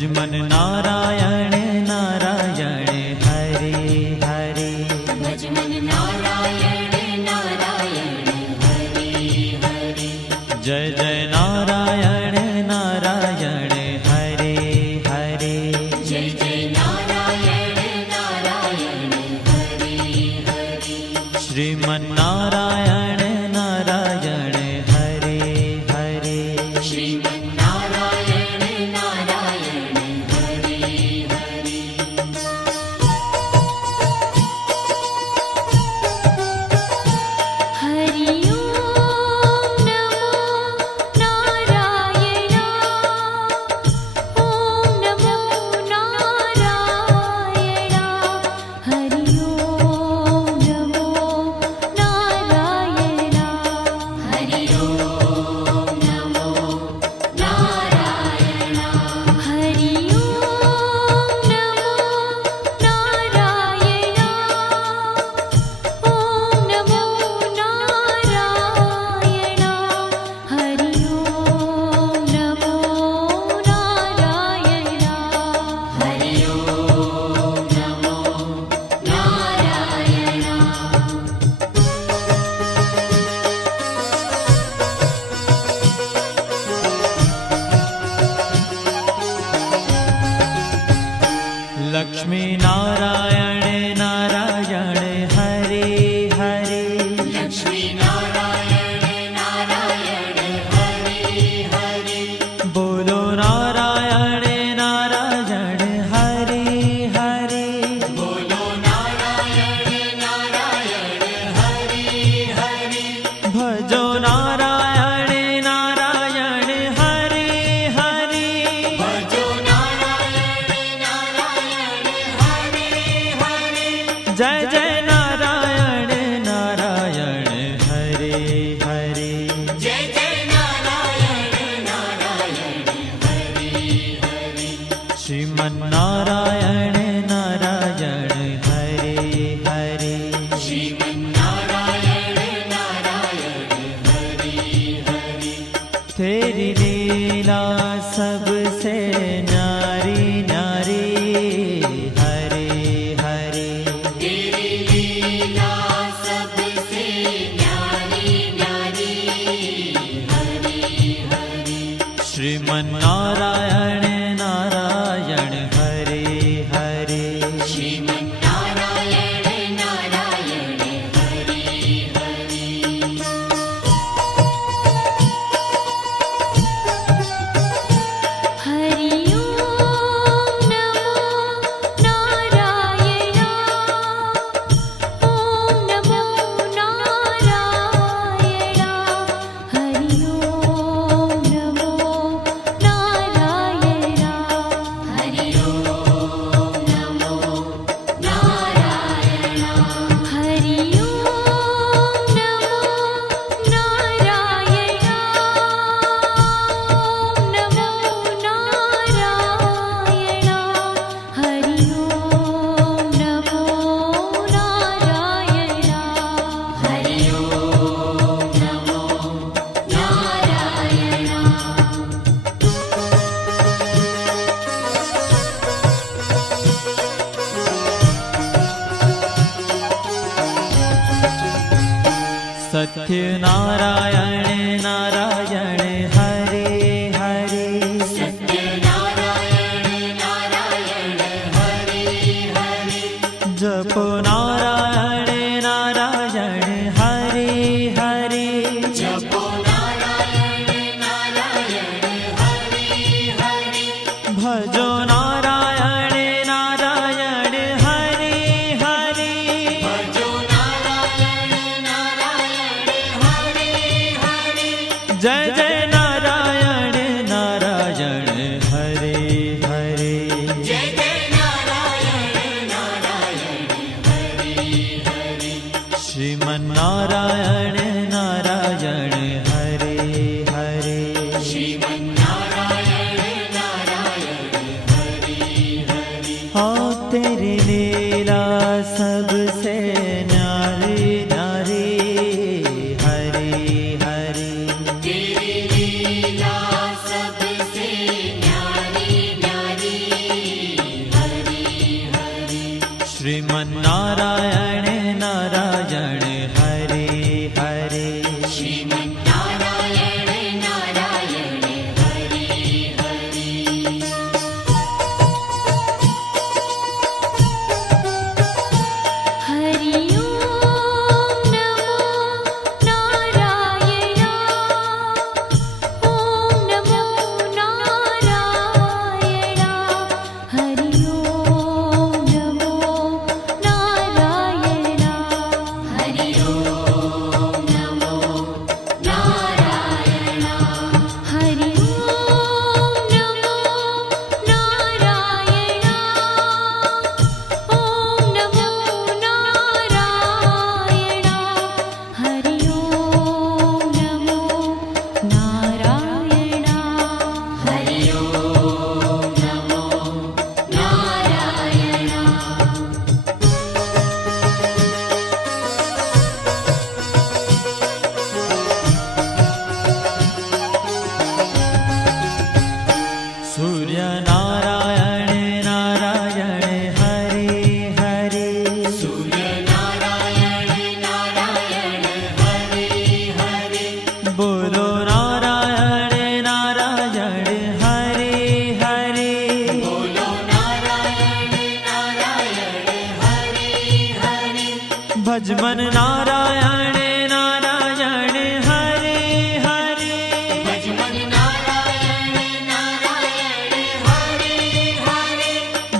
भजमन नारायण नारायण हरे हरे, भजमन नारायण नारायण हरे हरे, जय जय नारायण नारायण हरे हरे, जय जय नारायण नारायण हरे हरे, श्रीमन नारायण नारायण हरे हरे, श्रीमन नारायण नारायण हरे हरे। हरि ओम नमो नारायण, ओम नमो नारायण, हरि ओम नमो नारायण, हरि ओम नमो नारायण, हरि ओम नमो नारायण, ओम नमो नारायण, हरि ओम नमो नारायण, हरि ओम नमो नारायण। लक्ष्मी नारायण नारायण हरे हरे, लक्ष्मी नारायण नारायण हरे हरे, बोलो नारायण नारायण हरे हरे, बोलो नारायण नारायण हरे हरे, भजो नारायण नारायण हरे हरे, भजो नारायण नारायण हरे हरे, जय जय नारायण नारायण हरे हरे, जय जय नारायण नारायण हरे हरे, श्रीमन नारायण नारायण हरे हरे, श्रीमन नारायण नारायण हरे हरे, तेरी लीला सबसे न्यारी न्यारी हरे हरे, तेरी लीला सबसे न्यारी न्यारी हरे हरे, श्रीमन नारायण नारायण हरे हरे, श्रीमन नारायण नारायण हरे हरे। हरि ओम नमो नारायण, ओम नमो नारायण, हरि ओम नमो नारायण, हरि ओम नमो नारायण, हरि ओम नमो नारायण, ओम नमो नारायण, हरि ओम नमो नारायण, हरि ओम नमो नारायण। सत्य नारायण नारायण हरे हरे, सत्य नारायण नारायण हरे हरे, जपो नारायण नारायण हरे हरे, जपो नारायण नारायण हरे हरे, भजो नारायण नारायण हरे हरे, भजो नारायण नारायण हरे हरे, जय जय नारायण नारायण हरे हरे, जय जय नारायण नारायण हरे हरे, श्रीमन नारायण नारायण हरे हरे, श्रीमन नारायण नारायण हरे हरे, हाँ तेरी लीला सबसे न्यारी न्यारी हरे हरे, तेरी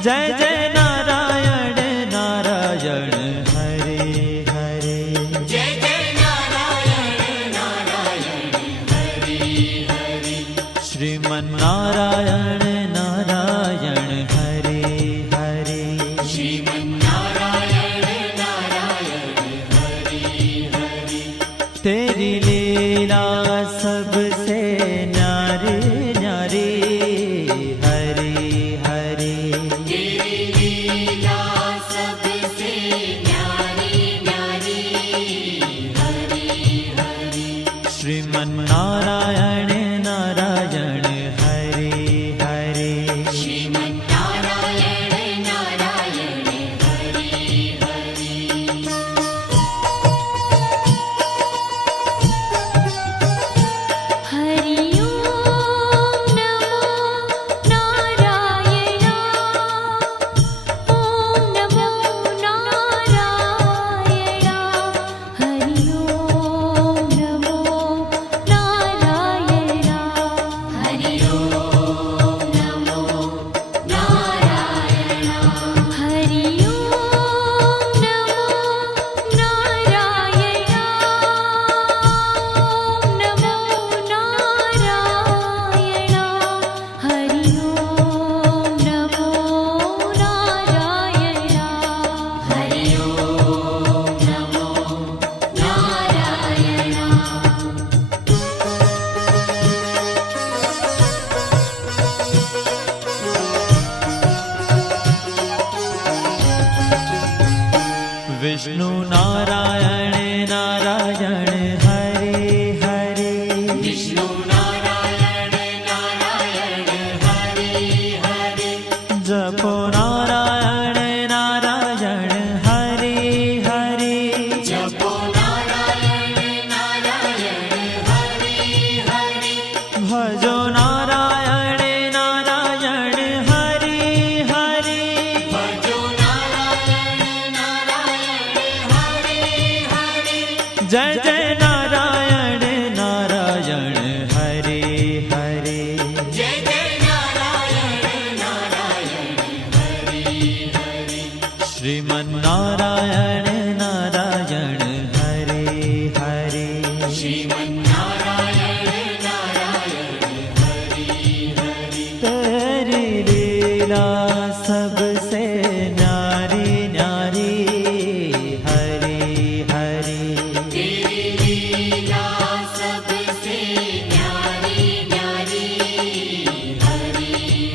जय जय नारायण नारायण हरे हरे जय जय नारायण नारायण हरि हरि श्रीमन्नारायण नारायण हरे हरे श्रीमन्नारायण नारायण हरि हरि तेरी लीला सबसे न्यारी न्यारी हरे हरे तेरी लीला सबसे न्यारी न्यारी हरि हरि श्रीमन्नारायण नारायण हरे हरे श्रीमन्नारायण नारायण हरि हरि हरि ओम नमो नारायण ओम नमो नारायण हरि ओम नमो नारायण हरि ओम नमो नारायण हरि ओम नमो नारायण ओम नमो नारायण हरि ओम नमो नारायण हरि ओम नमो नारायण विष्णु नारायण नारायण हरे हरे विष्णु नारायण नारायण हरि हरि जपो नारायण नारायण हरे हरे जपो नारायण नारायण हरि हरि भजो नारायण नारायण हरे हरे भजो नारायण नारायण हरि हरि जय जय नारायण नारायण हरे हरे जय जय नारायण नारायण हरि हरि श्रीमन्नारायण नारायण हरे हरे श्रीमन्नारायण नारायण हरि हरि तेरी लीला सबसे न्यारी न्यारी हरे हरे तेरी लीला सबसे न्यारी न्यारी हरि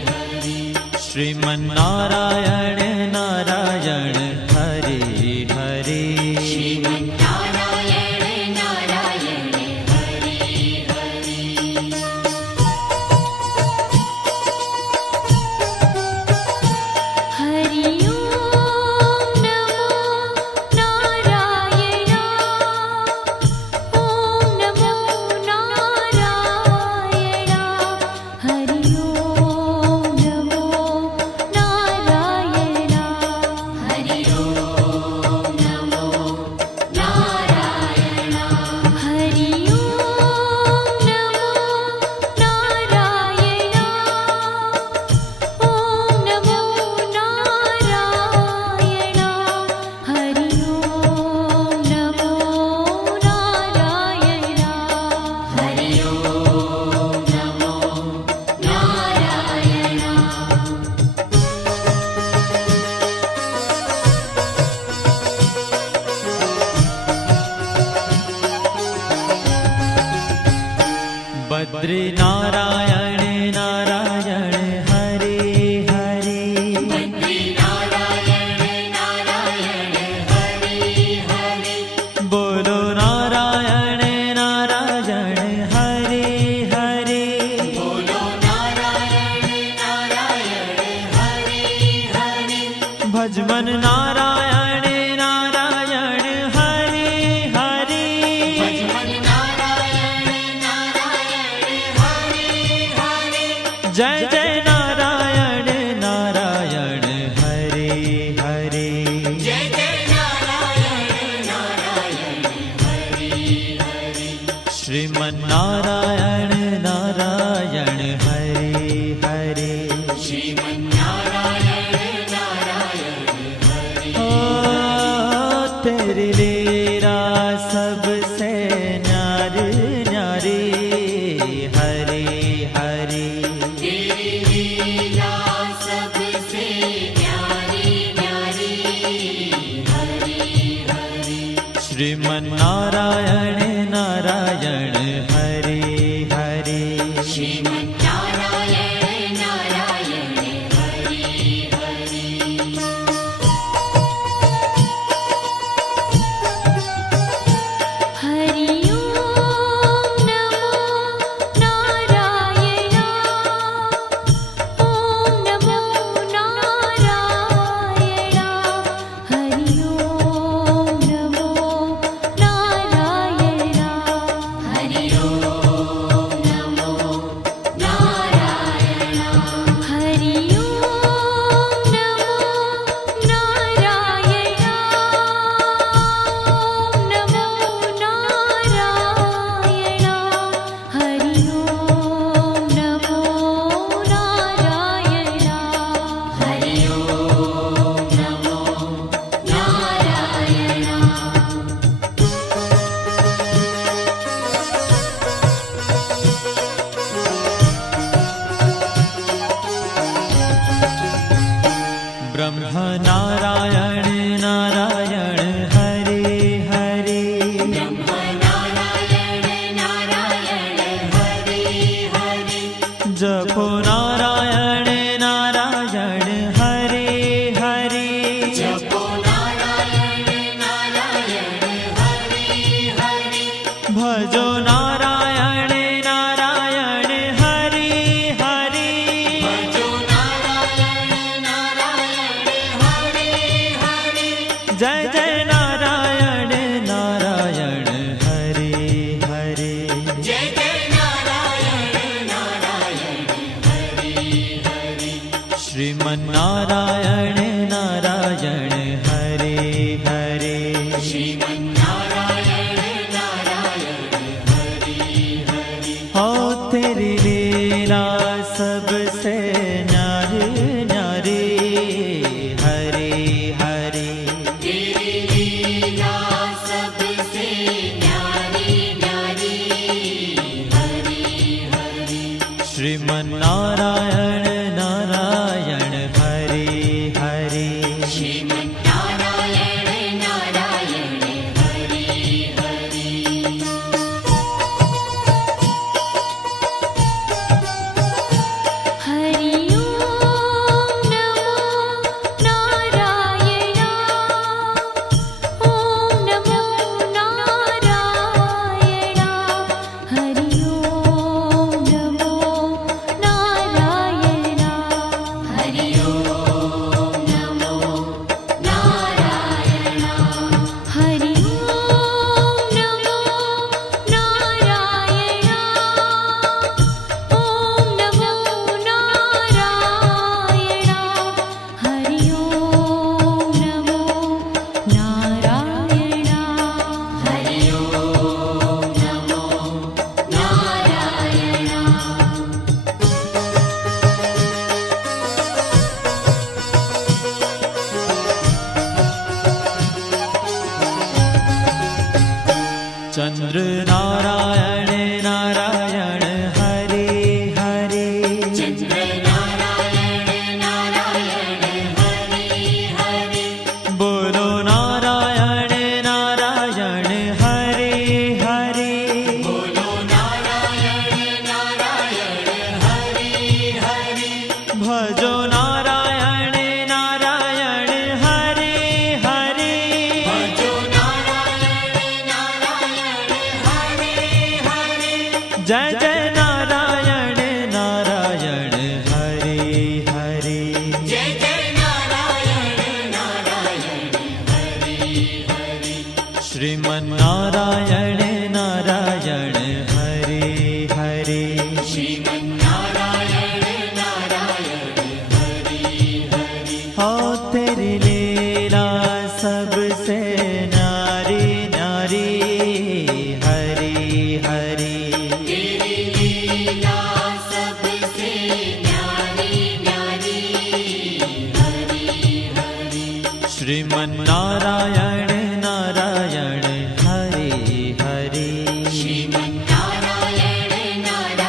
हरि श्रीमन्नारायण नारायण हरे हरे श्रीमन्नारायण नारायण हरि हरि हरि ओम नमो नारायण ओम नमो नारायण हरि ओम नमो नारायण हरि ओम नमो नारायण हरि ओम नमो नारायण ओम नमो नारायण हरि ओम नमो नारायण हरि ओम नमो नारायण बद्री नारायण नारायण हरे हरे बद्री नारायण नारायण हरि हरि बोलो नारायण नारायण हरे हरे बोलो नारायण नारायण हरि हरि भजमन नारायण नारायण हरे हरे भजमन नारायण नारायण हरि हरि जय जय नारायण नारायण हरे हरे जय जय नारायण नारायण हरि हरि श्रीमन्नारायण नारायण हरे हरे श्रीमन्नारायण हरे हरे तेरी लीला सबसे न्यारी न्यारी हरि हरि श्रीमन्नारायण नारायण हरे हरे श्रीमन्नारायण नारायण हरि हरि हरि ओम नमो नारायण ओम नमो नारायण हरि ओम नमो नारायण हरि ओम नमो नारायण हरि ओम नमो नारायण ओम नमो नारायण हरि ओम नमो नारायण हरि ओम नमो नारायण ब्रह्म नारायण नारायण हरे हरे ब्रह्म नारायण नारायण हरि हरि जपो नारायण नारायण हरे हरे जपो नारायण नारायण हरि हरि भजो नारायण नारायण हरे हरे भजो नारायण नारायण हरि हरि जय जय नारायण नारायण हरे हरे जय जय नारायण नारायण हरि हरि श्रीमन्नारायण नारायण हरे हरे श्रीमन्नारायण नारायण हरि हरि हो तेरी लीला सबसे न्यारी न्यारी हरे हरे तेरी लीला सबसे न्यारी न्यारी हरि हरि श्रीमन्नारायण नारायण हरे हरे श्रीमन्नारायण नारायण हरि हरि हरि ओम नमो नारायण ओम नमो नारायण हरि ओम नमो नारायण हरि ओम नमो नारायण हरि ओम नमो नारायण ओम नमो नारायण हरि ओम नमो नारायण हरि ओम नमो नारायण चंद्र नारायण नारायण हरे हरे चंद्र नारायण नारायण हरि हरि बोलो नारायण नारायण हरे हरे बोलो नारायण नारायण हरि हरि भजो नारायण नारायण हरे हरे भजो नारायण नारायण हरि हरि जय जय नारायण नारायण हरे हरे जय जय नारायण नारायण हरि हरि श्रीमन्नारायण नारायण हरे हरे श्रीमन्नारायण नारायण हरि हरि हो तेरी लीला सबसे न्यारी न्यारी हरे हरे तेरी लीला सबसे न्यारी न्यारी हरि हरि श्रीमन्नारायण नारायण हरे हरे श्रीमन्नारायण नारायण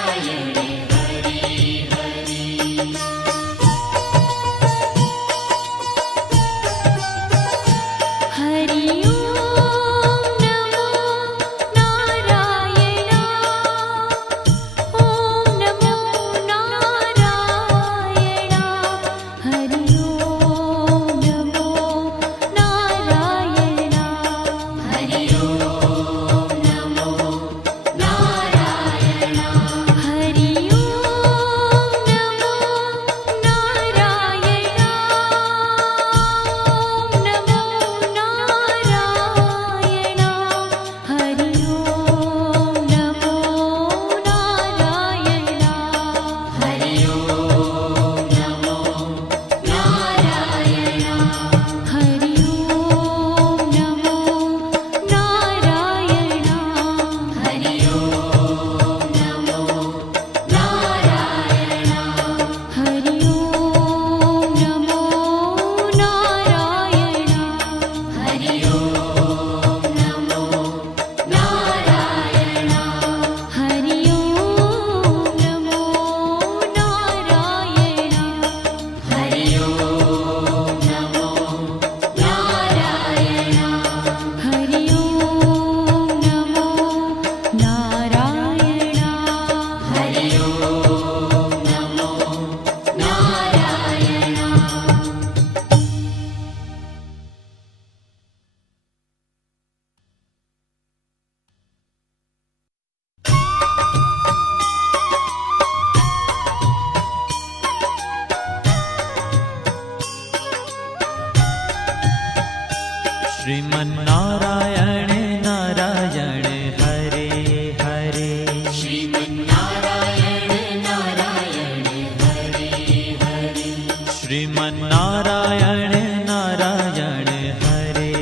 श्रीमन्नारायण नारायण हरे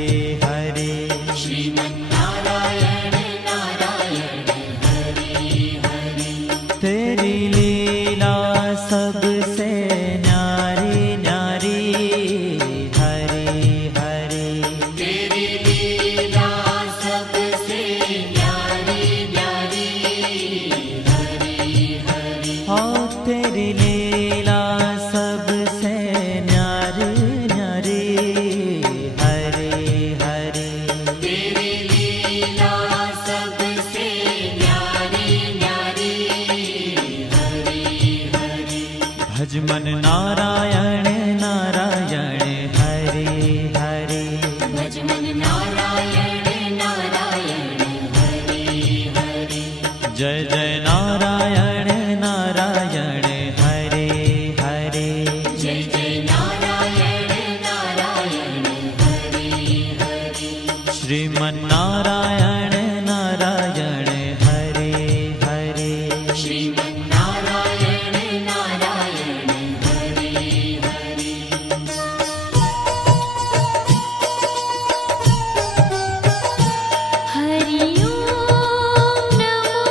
हरे श्रीमन्नारायण नारायण हरि हरि तेरी लीला सबसे न्यारी न्यारी हरे हरे तेरी लीला सबसे न्यारी न्यारी हरि हरि ओ तेरी लीला सबसे न्यारी न्यारी हरे हरे तेरी लीला सबसे न्यारी न्यारी हरि हरि भजमन नारायण नारायण हरे हरे भजमन नारायण नारायण हरि हरि जय जय नारायण नारायण हरे हरे जय जय नारायण नारायण हरि हरि श्रीमन्नारायण नारायण हरे हरे श्रीमन्नारायण नारायण हरि हरि हरि ओम नमो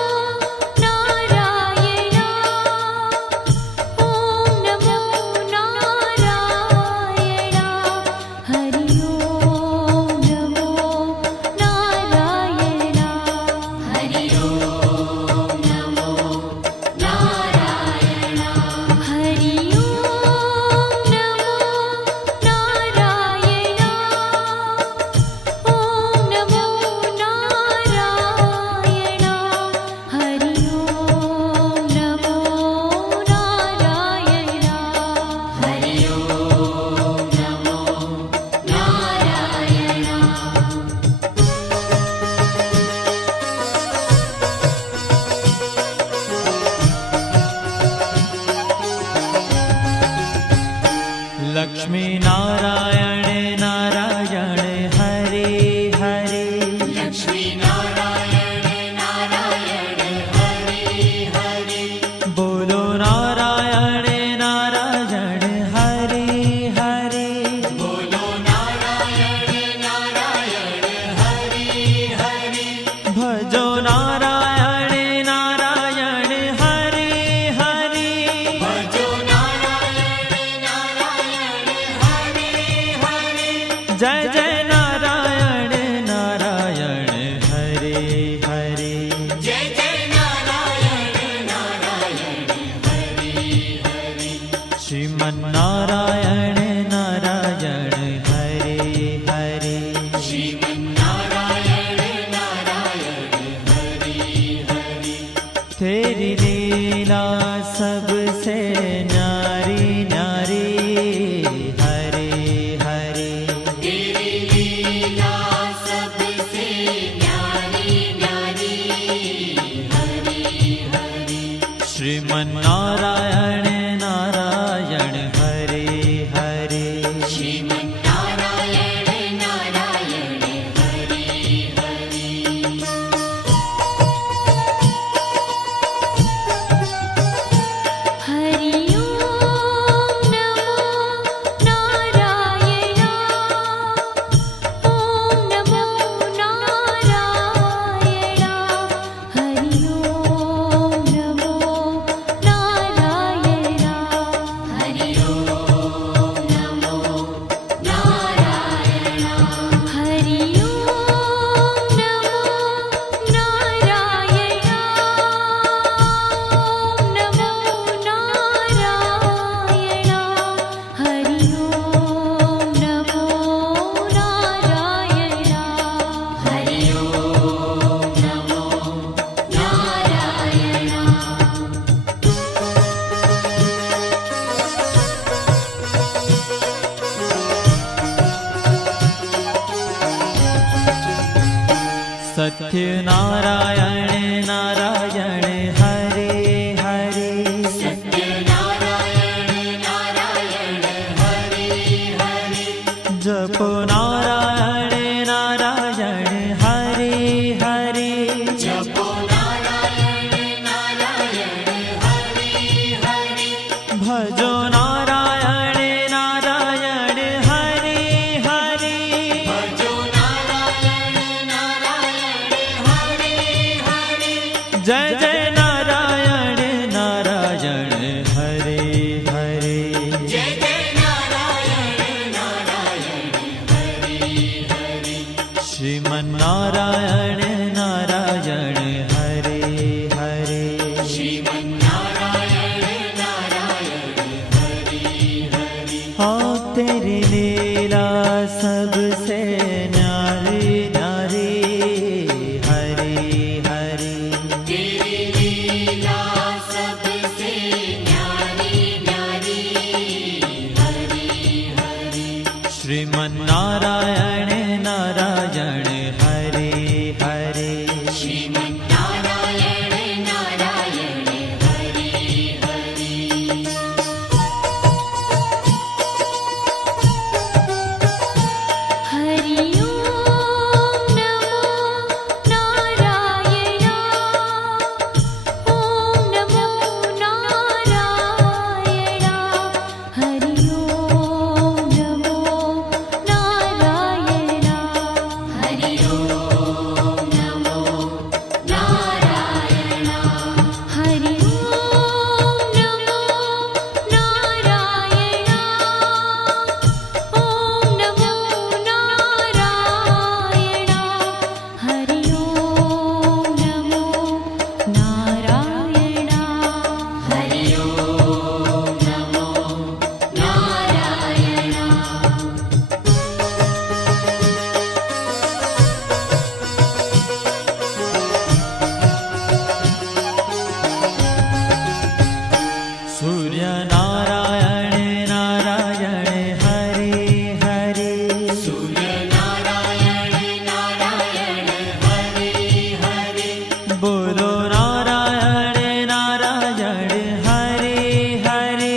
नारायण ओम नमो नारायण हरि ओम नमो नारायण हरि ओम नमो नारायण हरि ओम नमो नारायण ओम नमो नारायण हरि ओम नमो नारायण हरि ओम नमो नारायण लक्ष्मी नारायण नारायण हरे हरे लक्ष्मी नारायण नारायण हरि हरि बोलो नारायण नारायण हरे हरे बोलो नारायण नारायण हरि हरि भजो नारायण नारायण हरे हरे भजो नारायण नारायण हरि हरि जय जय नारायण नारायण हरे हरे जय जय नारायण नारायण हरि हरि श्रीमन्नारायण नारायण हरे हरे श्रीमन्नारायण नारायण हरि हरि तेरी लीला सबसे न्यारी न्यारी हरे हरे तेरी लीला सबसे न्यारी न्यारी हरि हरि श्रीमन्नारायण नारायण हरे हरे श्रीमन्नारायण नारायण हरि हरि हरि ओम नमो नारायण ओम नमो नारायण हरि ओम नमो नारायण श्रीमन्नारायण नारायण हरि हरि हाँ तेरी लीला सबसे न्यारी न्यारी हरि हरि तेरी लीला सबसे न्यारी न्यारी हरि हरि श्रीमन्नारायण नारायण हरि हरि श्रीमन्नारायण नारायण हरि हरि हरि ओम नमो नारायण ओम नमो नारायण हरि ओम नमो नारायण हरि ओम नमो नारायण हरि ओम नमो नारायण ओम नमो नारायण हरि ओम नमो नारायण हरि ओम नमो नारायण सूर्य नारायण नारायण हरि हरि सूर्य नारायण नारायण हरि हरि बोलो नारायण नारायण हरि हरि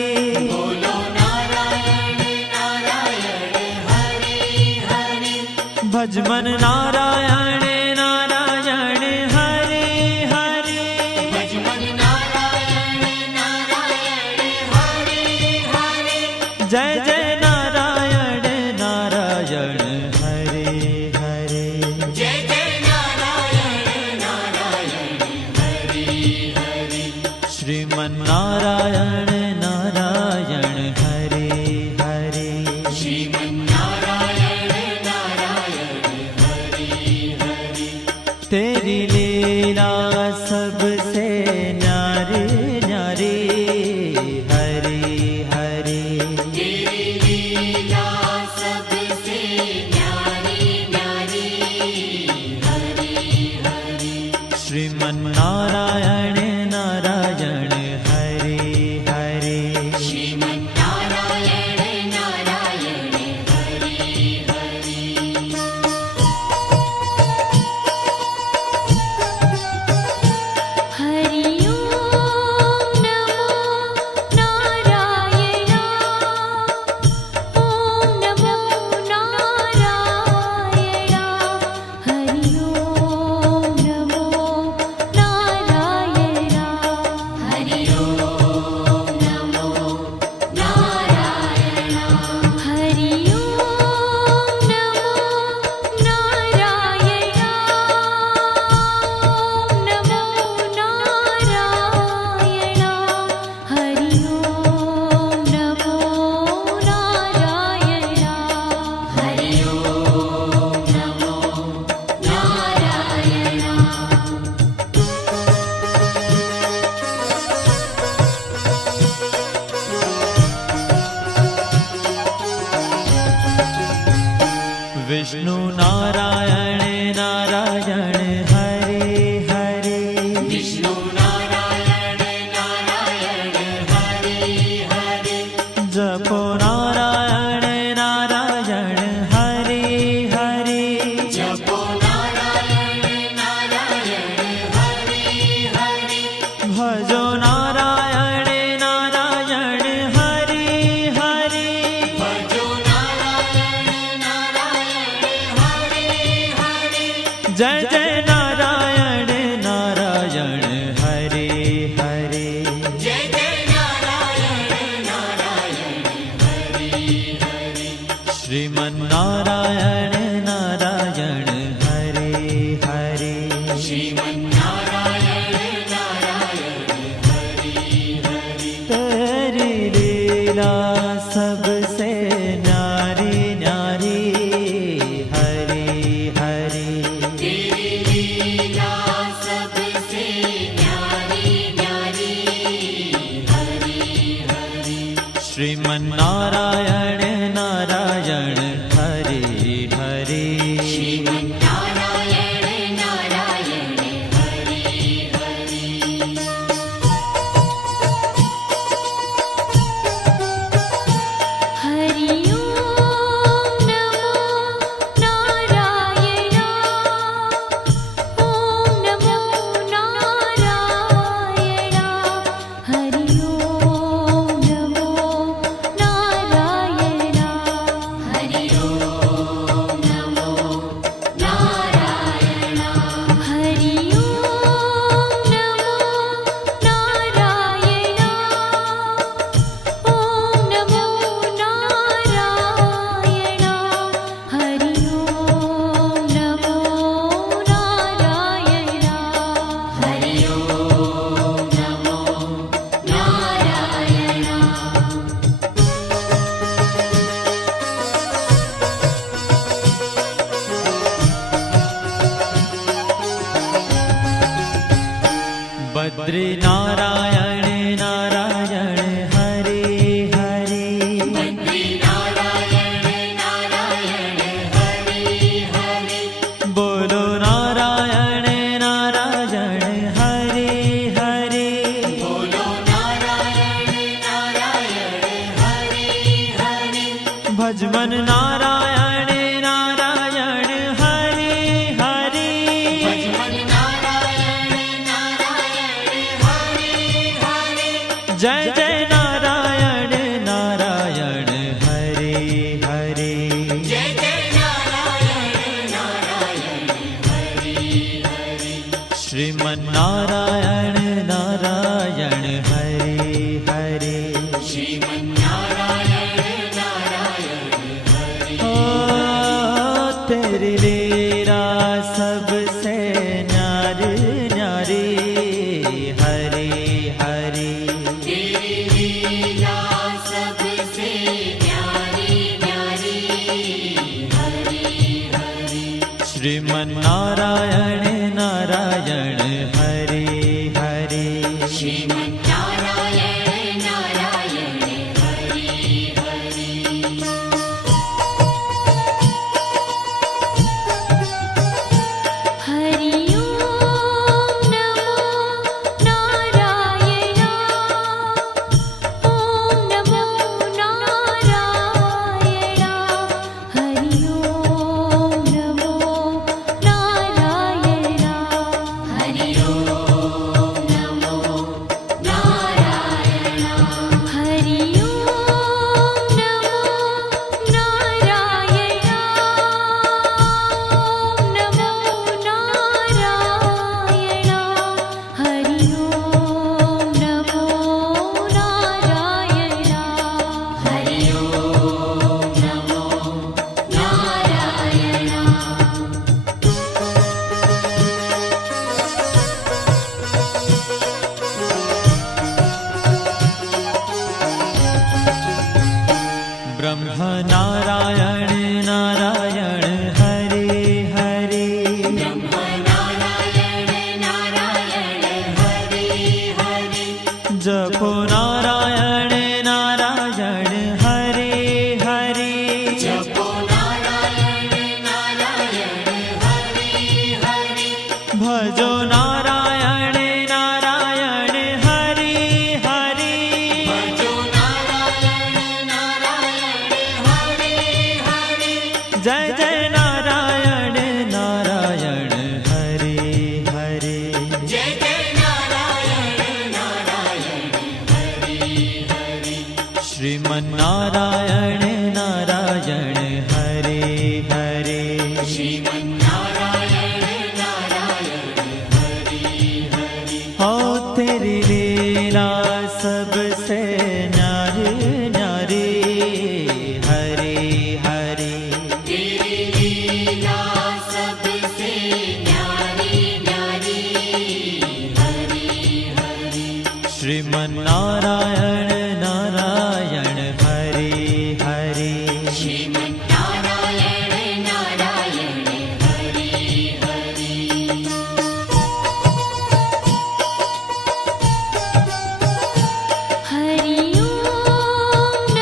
बोलो नारायण नारायण हरि हरि भजमन नारायण नारायण हरि हरि भजमन नारायण नारायण हरि हरि जय जय नारायण नारायण हरि हरि जय जय नारायण नारायण हरि हरि श्रीमन्नारायण नारायण हरि हरि श्रीमन्नारायण नारायण हरि हरि तेरी लीला सबसे न्यारी न्यारी हरि हरि तेरी लीला सबसे न्यारी न्यारी हरि हरि श्रीमन्नारायण नारायण हरि हरि श्रीमन्नारायण नारायण हरि हरि हरि ओम नमो नारायण ओम नमो नारायण हरि ओम नमो नारायण हरि ओम नमो नारायण हरि ओम नमो नारायण ओम नमो नारायण हरि ओम नमो नारायण हरि ओम नमो नारायण विष्णु नारायण नारायण हरि हरि विष्णु नारायण नारायण हरि हरि जपो नारायण नारायण हरि हरि जपो नारायण नारायण हरि हरि भजो नारायण नारायण हरि हरि भजो नारायण नारायण हरि हरि जय जय नारायण नारायण हरि हरि जय जय नारायण नारायण हरि हरि श्रीमन्नारायण नारायण हरि हरि श्रीमन्नारायण नारायण हरि श्रीमन्नारायण नारायण हरे हरे श्रीमन्नारायण नारायण हरे हरे हरि ओम नमो नारायण ओम नमो नारायण हरि ओम नमो नारायण हरि ओम नमो नारायण हरि ओम नमो नारायण ओम नमो नारायण हरि ओम नमो नारायण हरि ओम नमो नारायण बद्री नारायण नारायण हरे हरे बद्री नारायण नारायण हरे हरे बोलो नारायण नारायण हरे हरे बोलो नारायण नारायण हरे हरे भजमन नारायण नारायण हरे हरे भजमन नारायण नारायण हरे हरे जय जय नारायण नारायण हरे हरे जय जय नारायण नारायण हरे हरे श्रीमन्नारायण नारायण हरे हरे श्रीमन्नारायण नारायण हरे ओ तेरी लीला सबसे न्यारी न्यारी हरे हरे तेरी लीला सबसे प्यारी प्यारी हरे हरे श्रीमन्नारायण नारायण हरे हरे श्रीमन्नारायण नारायण हरे हरे हरि ओम नमो नारायण ओम नमो नारायण हरि ओम नमो नारायण हरि ओम नमो नारायण हरि ओम नमो नारायण ओम नमो नारायण हरि ओम नमो नारायण हरि ओम नमो नारायण ब्रह्म नारायण नारायण हरे हरे ब्रह्म नारायण नारायण हरे हरे जपो नारायण नारायण हरे हरे जपो नारायण नारायण हरे हरे भजो नारायण नारायण हरे हरे भजो नारायण नारायण हरे हरे जय जय नारायण नारायण हरे हरे जय जय नारायण नारायण हरे हरे श्रीमन्नारायण नारायण हरे हरे श्रीमन्नारायण नारायण हरे हरे हो तेरी लीला सबसे न्यारी न्यारी हरे हरे तेरी लीला सबसे प्यारी प्यारी हरे हरे श्रीमन्नारायण नारायण हरे हरे श्रीमन्नारायण नारायण हरे हरे हरि ओम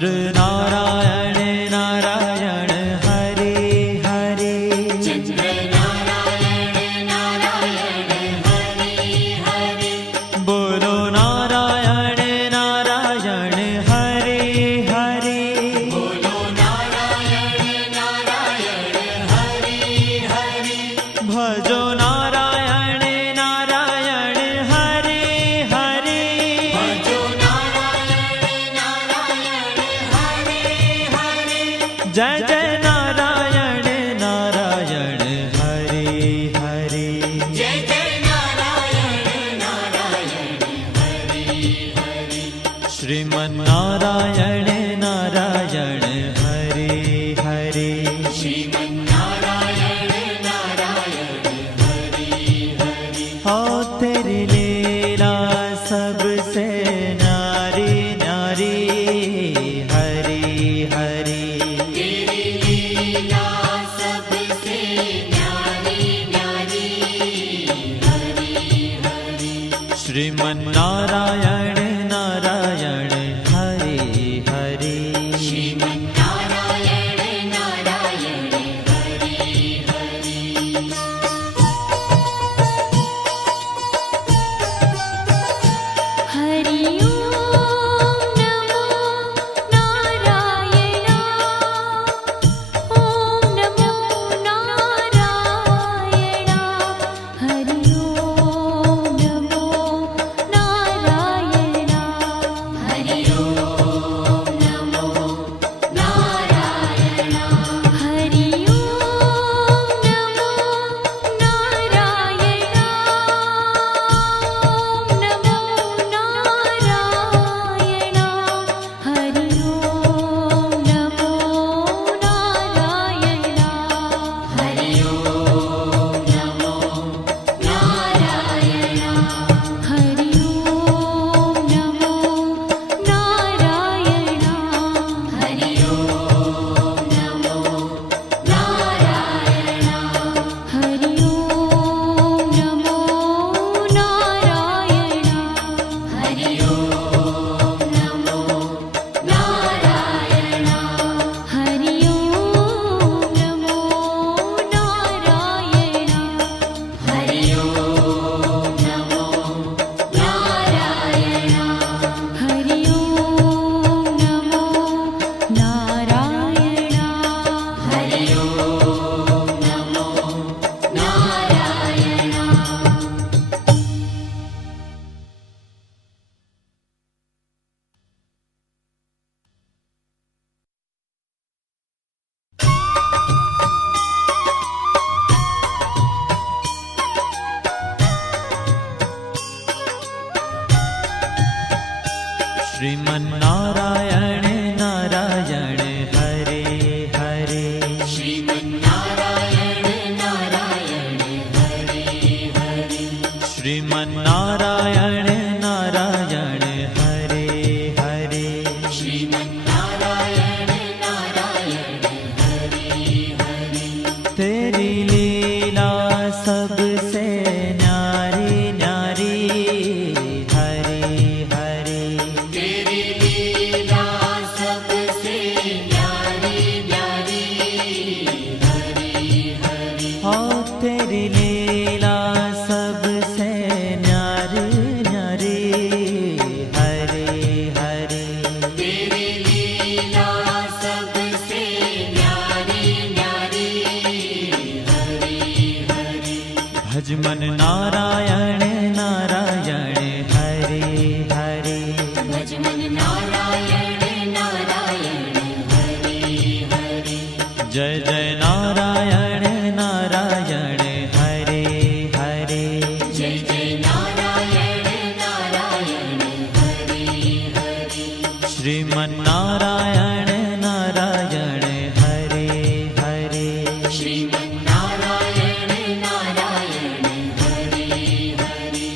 चंद्र नारायण नारायण हरे हरे चंद्र नारायण नारायण हरे हरे बोलो नारायण नारायण हरे हरे बोलो नारायण नारायण हरे हरे भजो नारायण नारायण हरे हरे भजो नारायण नारायण हरे हरे जय जय नारायण नारायण हरे हरे जय जय नारायण नारायण हरे हरे श्रीमन्नारायण नारायण हरे हरे श्रीमन्नारायण नारायण हरे हरे हो तेरी लीला सबसे न्यारी न्यारी हरे हरे तेरी लीला सबसे न्यारी न्यारी हरे हरे श्रीमन्नारायण नारायण हरे हरे श्रीमन्नारायण नारायण हरे हरे हरि ओम नमो नारायण ओम नमो नारायण हरि ओम नमो नारायण हरि ओम नमो नारायण हरि ओम नमो नारायण ओम नमो नारायण हरि ओम नमो नारायण हरि ओम नमो नारायण हरि ओम नमो नारायण हरि ओम नमो नारायण हरि ओम नमो नारायण हरि ओम नमो नारायण हरि ओम नमो नारायण हरि ओम नमो नारायण हरि ओम नमो नारायण हरि ओम नमो नारायण श्रीमन्नारायण नारायण हरे हरे श्रीमन्नारायण नारायण हरे हरे श्रीमन्नारायण नारायण हरे हरे श्रीमन्नारायण नारायण हरे हरे तेरी लीला सबसे न्यारी न्यारी हरे हरे तेरी लीला सबसे न्यारी न्यारी हरे हरे हो तेरी लीला सबसे न्यारी न्यारी हरे हरे तेरी लीला सबसे न्यारी न्यारी हरे हरे भजमन नारायण नारायण हरे हरे भजमन नारायण नारायण हरे हरे जय जय नारायण नारायण हरे हरे जय जय नारायण नारायण हरे हरे श्रीमन्नारायण नारायण हरे हरे श्रीमन्नारायण नारायण हरे हरे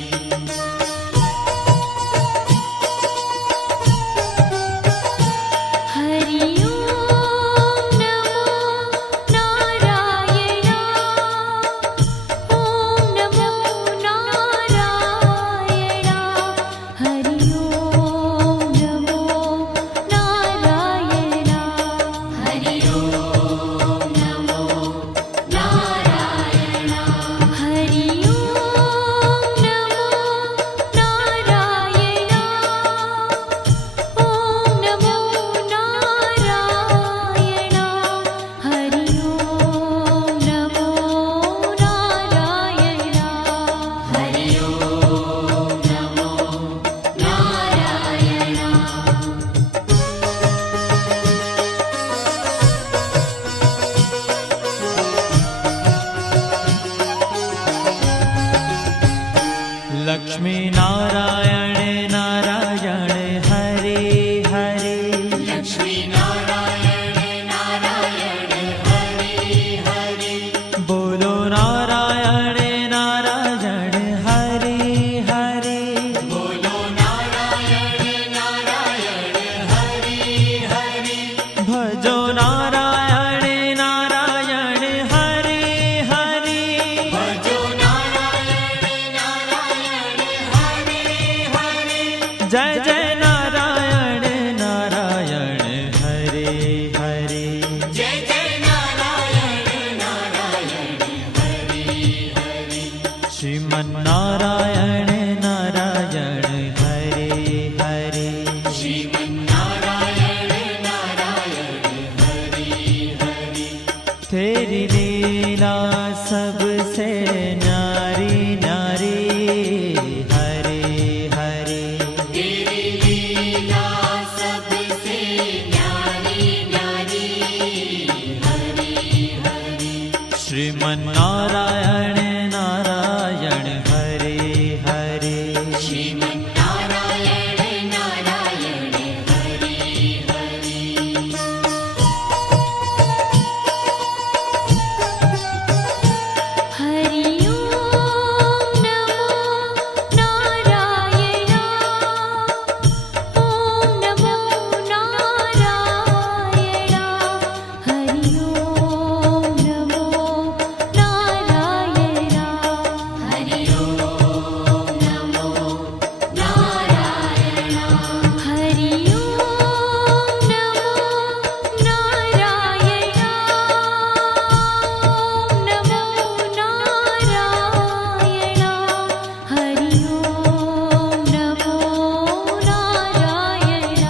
सबसे न्यारी न्यारी हरे हरे तेरी लीला सबसे न्यारी न्यारी हरि हरि श्रीमन्नारायण नारायण हरे हरे श्रीमन्नारायण नारायण हरि हरि हरि ओम नमो नारायण ओम नमो नारायण हरि ओम नमो नारायण हरि ओम नमो नारायण हरि ओम नमो नारायण ओम नमो नारायण हरि ओम नमो नारायण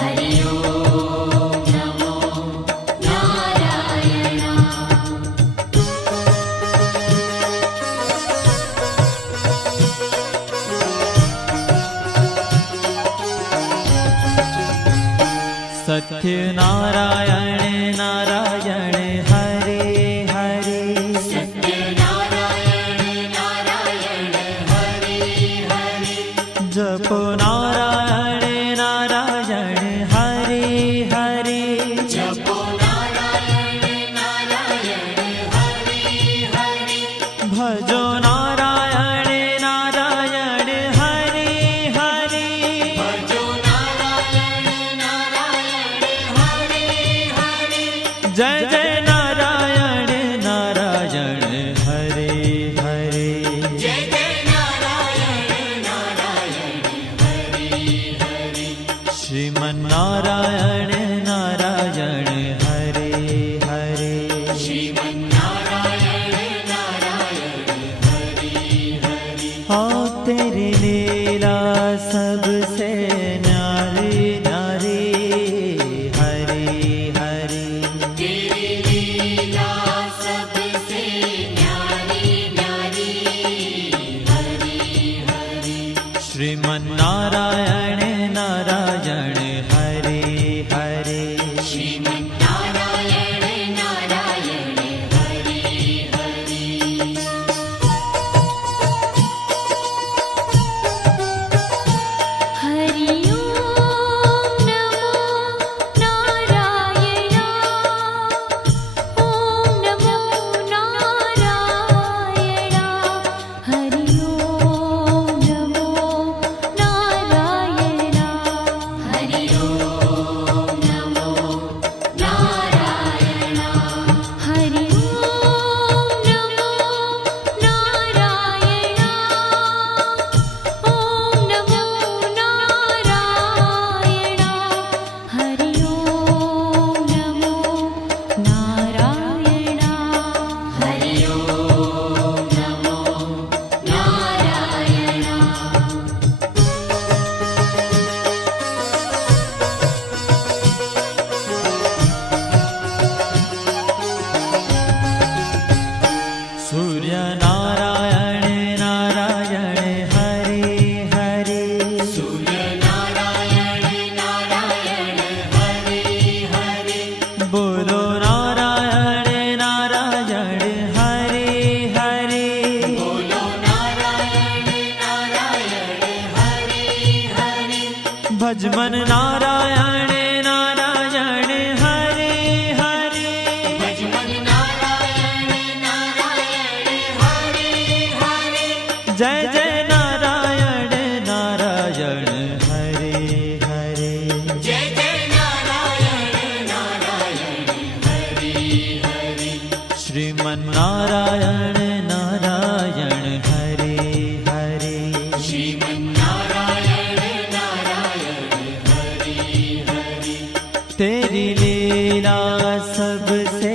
हरि ओम नमो नारायण सत्यनारायण नारायण हरे हरे सत्यनारायण नारायण हरि हरि जपो नारायण नारायण हरे हरे जपो नारायण नारायण हरि हरि भजो नारायण नारायण हरे हरे भजो नारायण नारायण हरि हरि जय जय नारायण नारायण हरे हरे जय जय नारायण नारायण हरि हरि श्रीमन्नारायण नारायण हरे हरे श्रीमन्नारायण नारायण हरि हरि हाँ तेरी लीला सबसे न्यारी न्यारी हरे हरे तेरी लीला सबसे न्यारी न्यारी हरि हरि श्रीमन्नारायण नारायण हरे हरे श्रीमन्नारायण नारायण हरि हरि हरि ओम नमो नारायण ओम नमो नारायण हरि ओम नमो नारायण हरि ओम नमो नारायण हरि ओम नमो नारायण ओम नमो नारायण हरि ओम नमो नारायण हरि ओम नमो नारायण सूर्य नारायण नारायण हरे हरे सूर्य नारायण नारायण हरि हरि बोलो नारायण नारायण हरे हरे बोलो नारायण नारायण हरि हरि भजमन नारायण नारायण हरे हरे भजमन नारायण नारायण हरि हरि जय जय नारायण नारायण हरे हरे जय जय नारायण नारायण हरि हरि श्रीमन्नारायण नारायण हरे हरे श्रीमन्नारायण नारायण हरि हरि तेरी लीला सबसे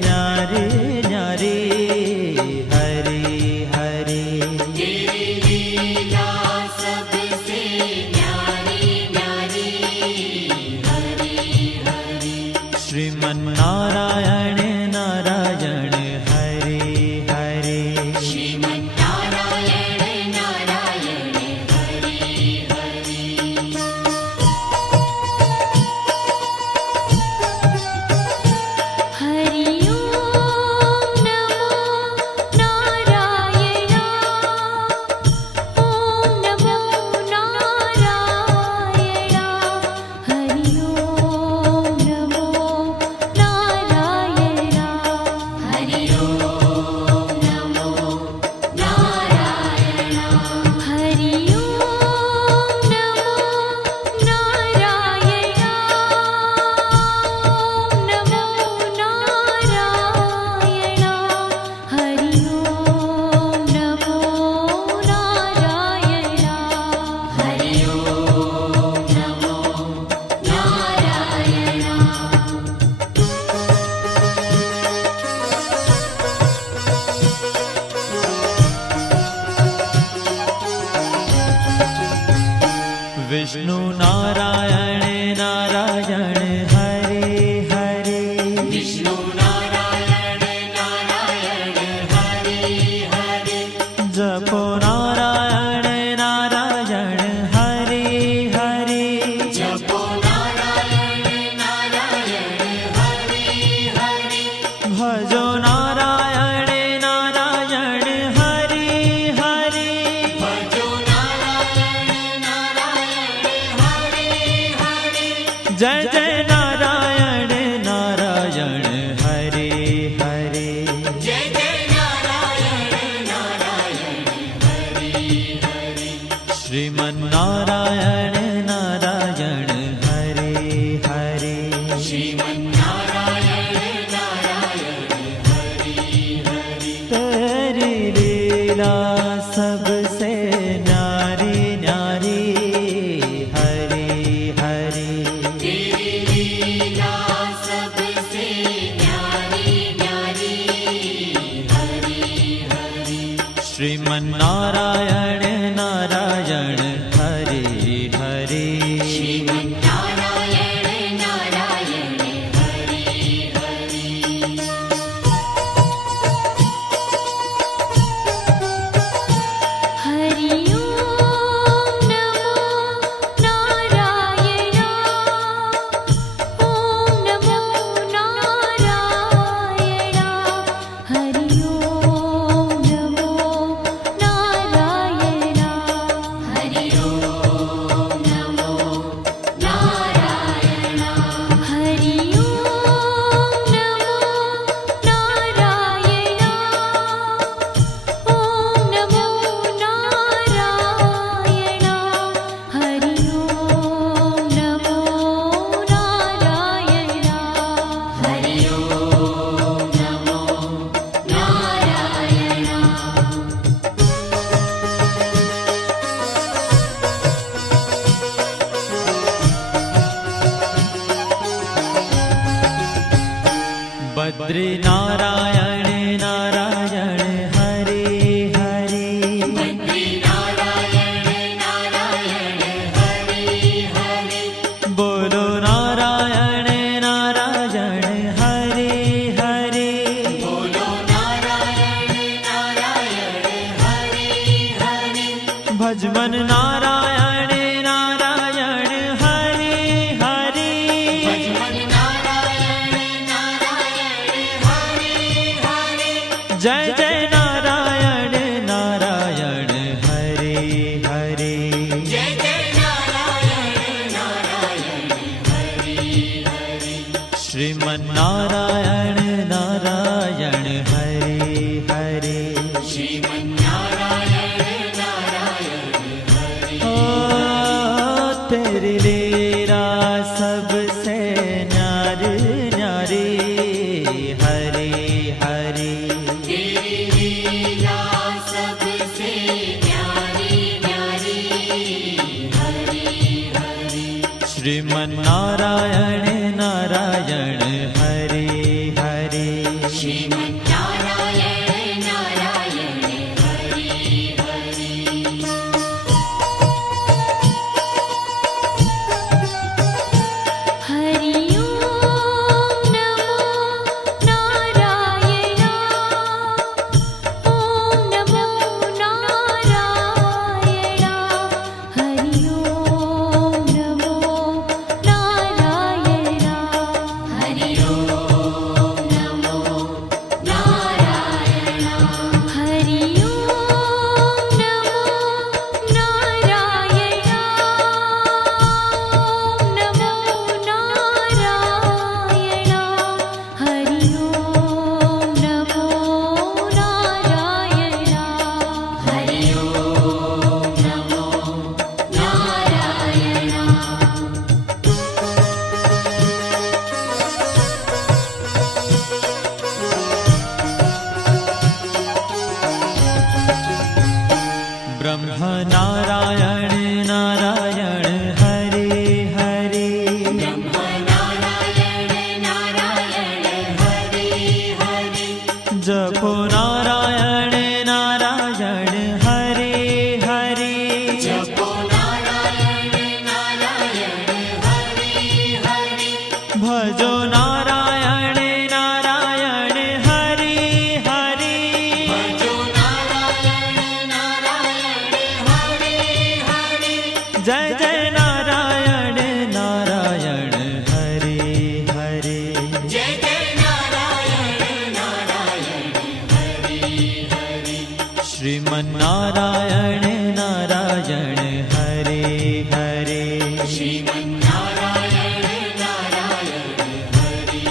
न्यारी न्यारी हरे हरे तेरी लीला सबसे न्यारी न्यारी हरि हरि श्रीमन्नारायण नारायण हरे विष्णु नारायण नारायण हरे हरे विष्णु नारायण नारायण हरे हरे जपो नारायण नारायण हरे हरे जपो नारायण नारायण हरे हरे भजो नारायण नारायण हरे हरे भजो नारायण नारायण हरे हरे जय जय नारायण नारायण हरे हरे जय जय नारायण नारायण हरे हरे श्रीमन्नारायण नारायण हरे हरे श्रीमन्नारायण नारायण हरे हरे तेरी लीला सबसे न्यारी न्यारी हरे हरे तेरी लीला सबसे न्यारी न्यारी हरे हरे श्रीमन्नारायण नारायण हरे हरे श्रीमन्नारायण नारायण हरे हरे हरि ओम नमो नारायण ओम नमो नारायण हरि ओम नमो नारायण हरि ओम नमो नारायण हरि ओम नमो नारायण ओम नमो नारायण हरि ओम नमो नारायण हरि ओम नमो नारायण बद्री नारायण नारायण हरे हरे बद्री नारायण नारायण हरे हरे बोलो नारायण नारायण हरे हरे बोलो नारायण नारायण हरे हरे भजमन नारायण नारायण हरे हरे भजमन नारायण नारायण हरे हरे जय जय नारायण नारायण हरे हरे जय जय नारायण नारायण हरे हरे श्रीमन्नारायण नारायण हरे हरे श्रीमन्नारायण नारायण हरे ओ तेरी लीला सबसे न्यारी न्यारी हरे हरे तेरी लीला सबसे न्यारी न्यारी हरे हरे श्रीमन्नारायण नारायण हरे हरे श्रीमन्नारायण नारायण हरे हरे हरि ओम नमो नारायण ओम नमो नारायण हरि ओम नमो नारायण हरि ओम नमो नारायण हरि ओम नमो नारायण ओम नमो नारायण हरि ओम नमो नारायण हरि ओम नमो नारायण ब्रह्म नारायण नारायण हरे हरे ब्रह्म नारायण नारायण हरे हरे जपो नारायण नारायण हरे हरे जपो नारायण नारायण શ્રીમન્નારાયણ નારાયણ હરે હરે શ્રીમન્નારાયણ નારાયણ હરિ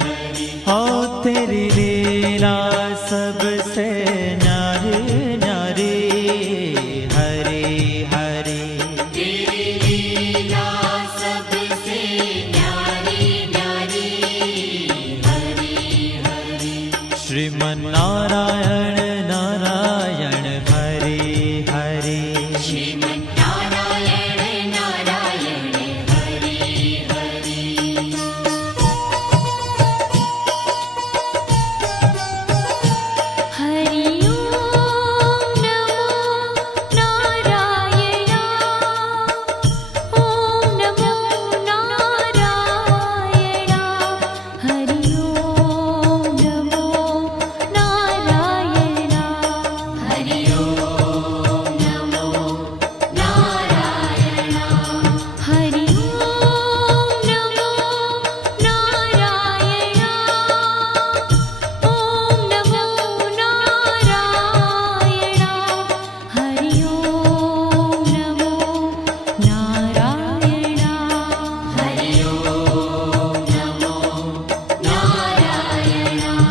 હરિ हो तेरी लीला सबसे न्यारी न्यारी हरे हरे तेरी लीला सबसे न्यारी न्यारी हरि हरि श्रीमन्नारायण नारायण हरे हरे श्रीमन्नारायण नारायण हरि हरि हरि ओम नमो नारायणा ओम नमो नारायणा हरि ओम नमो नारायणा हरि ओम नमो नारायणा हरि ओम नमो नारायणा ओम नमो नारायणा हरि ओम नमो नारायणा हरि ओम नमो नारायणा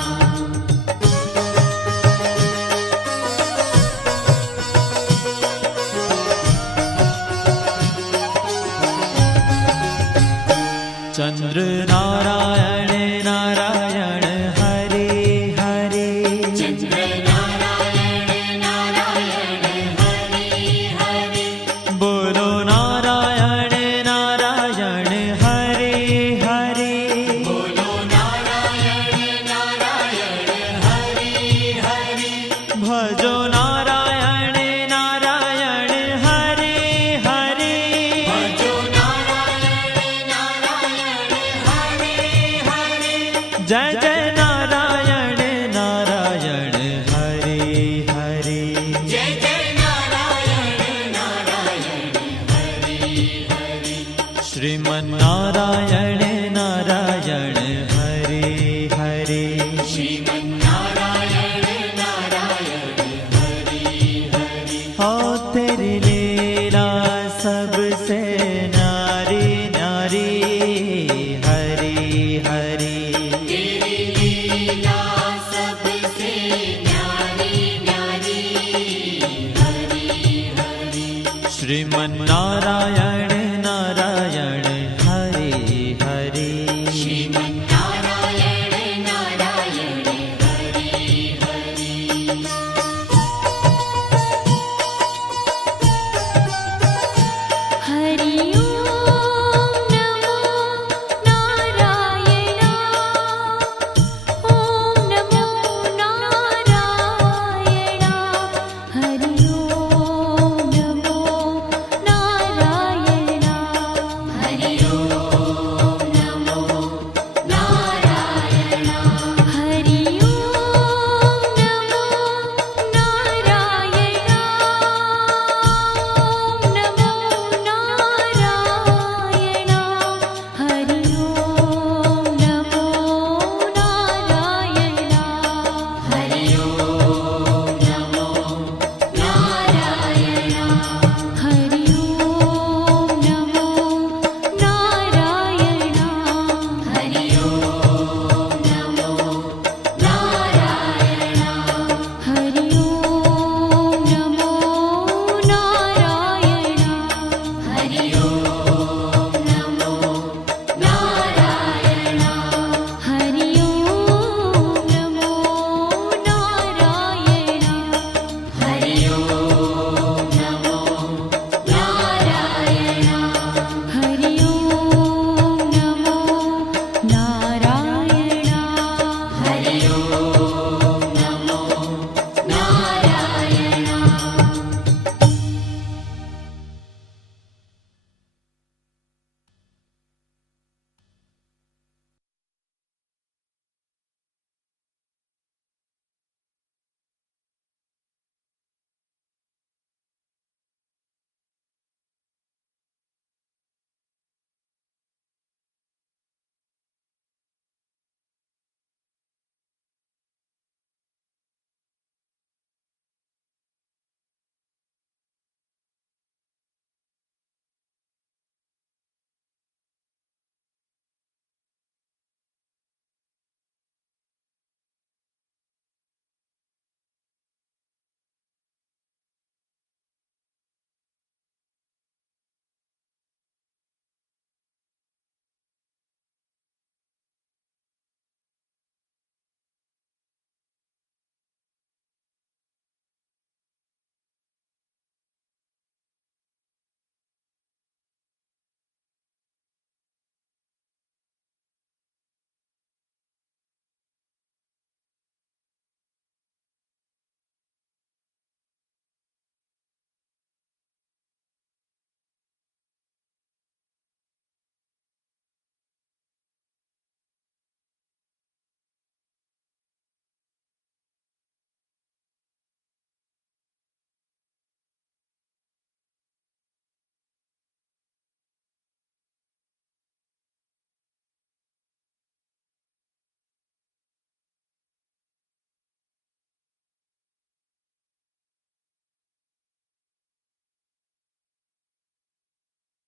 चंद्र नारायण नारायण हरे हरे चंद्र नारायण नारायण हरि हरि बोलो नारायण नारायण हरे हरे बोलो नारायण नारायण हरि हरि भजो नारायण नारायण हरे हरे भजो नारायण नारायण हरि हरि जय जय नारायण नारायण हरे हरे जय जय नारायण नारायण हरि हरि श्रीमन्नारायण नारायण हरे हरे श्रीमन्नारायण नारायण हरि हरि हो तेरी लीला सबसे नारी नारी हरे हरे तेरी लीला सबसे न्यारी न्यारी हरि हरि श्रीमन्नारायण